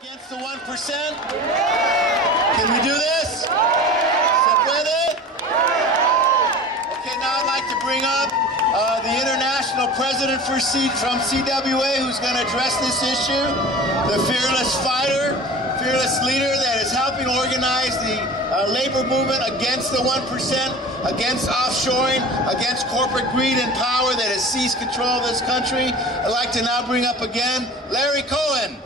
Against the 1%? Can we do this? Se puede? Okay, now I'd like to bring up the International President from CWA, who's going to address this issue, the fearless fighter, fearless leader that is helping organize the labor movement against the 1%, against offshoring, against corporate greed and power that has seized control of this country. I'd like to now bring up again Larry Cohen.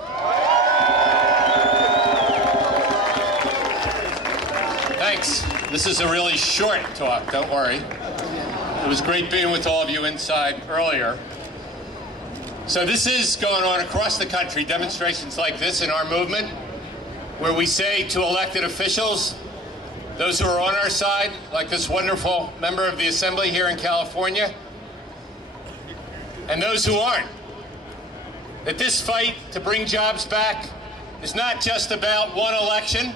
Thanks. This is a really short talk, don't worry. It was great being with all of you inside earlier. So this is going on across the country, demonstrations like this in our movement, where we say to elected officials, those who are on our side, like this wonderful member of the Assembly here in California, and those who aren't, that this fight to bring jobs back is not just about one election.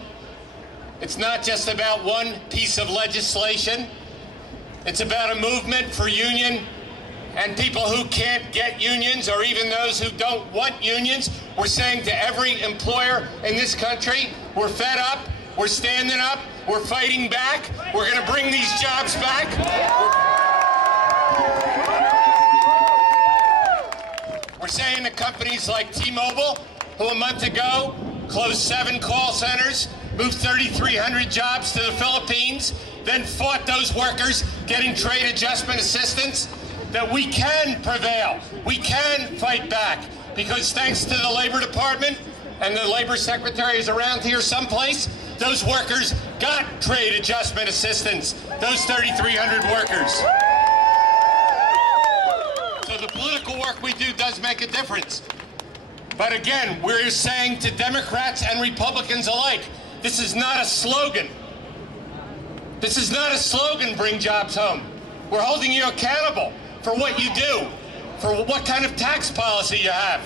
It's not just about one piece of legislation. It's about a movement for union and people who can't get unions, or even those who don't want unions. We're saying to every employer in this country, we're fed up, we're standing up, we're fighting back, we're going to bring these jobs back. We're saying to companies like T-Mobile, who a month ago closed 7 call centers, moved 3,300 jobs to the Philippines, then fought those workers getting trade adjustment assistance, that we can prevail. We can fight back, because thanks to the Labor Department and the Labor Secretary is around here someplace, those workers got trade adjustment assistance, those 3,300 workers. So the political work we do does make a difference. But again, we're saying to Democrats and Republicans alike, this is not a slogan. This is not a slogan, bring jobs home. We're holding you accountable for what you do, for what kind of tax policy you have.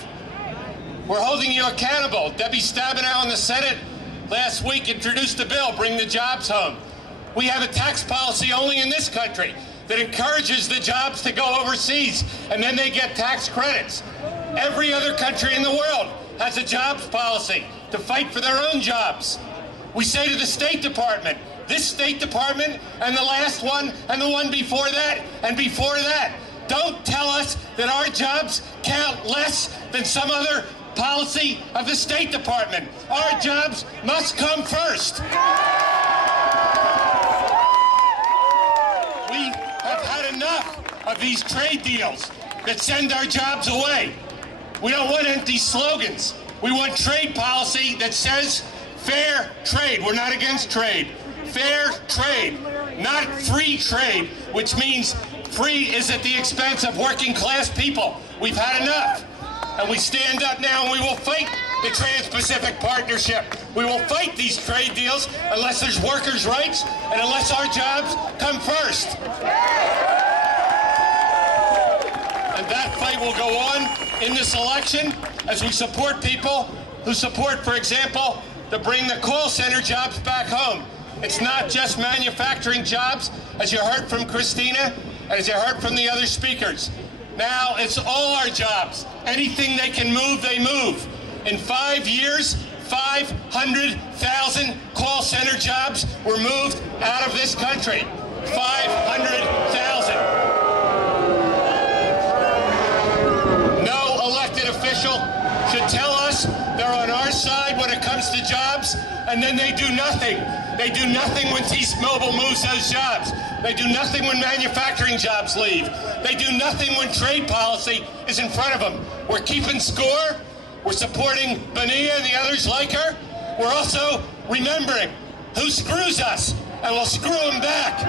We're holding you accountable. Debbie Stabenow in the Senate last week introduced a bill, Bring the Jobs Home. We have a tax policy only in this country that encourages the jobs to go overseas, and then they get tax credits. Every other country in the world has a jobs policy to fight for their own jobs. We say to the State Department, this State Department and the last one and the one before that and before that, don't tell us that our jobs count less than some other policy of the State Department. Our jobs must come first. We have had enough of these trade deals that send our jobs away. We don't want empty slogans. We want trade policy that says fair trade. We're not against trade. Fair trade, not free trade, which means free is at the expense of working class people. We've had enough. And we stand up now and we will fight the Trans-Pacific Partnership. We will fight these trade deals unless there's workers' rights and unless our jobs come first. And that fight will go on in this election as we support people who support, for example, to bring the call center jobs back home. It's not just manufacturing jobs, as you heard from Christina, and as you heard from the other speakers. Now it's all our jobs. Anything they can move, they move. In 5 years, 500,000 call center jobs were moved out of this country. 500,000. No elected official should tell us they're on our side when it comes to jobs, and then they do nothing. They do nothing when T-Mobile moves those jobs. They do nothing when manufacturing jobs leave. They do nothing when trade policy is in front of them. We're keeping score. We're supporting Bonilla and the others like her. We're also remembering who screws us, and we'll screw them back.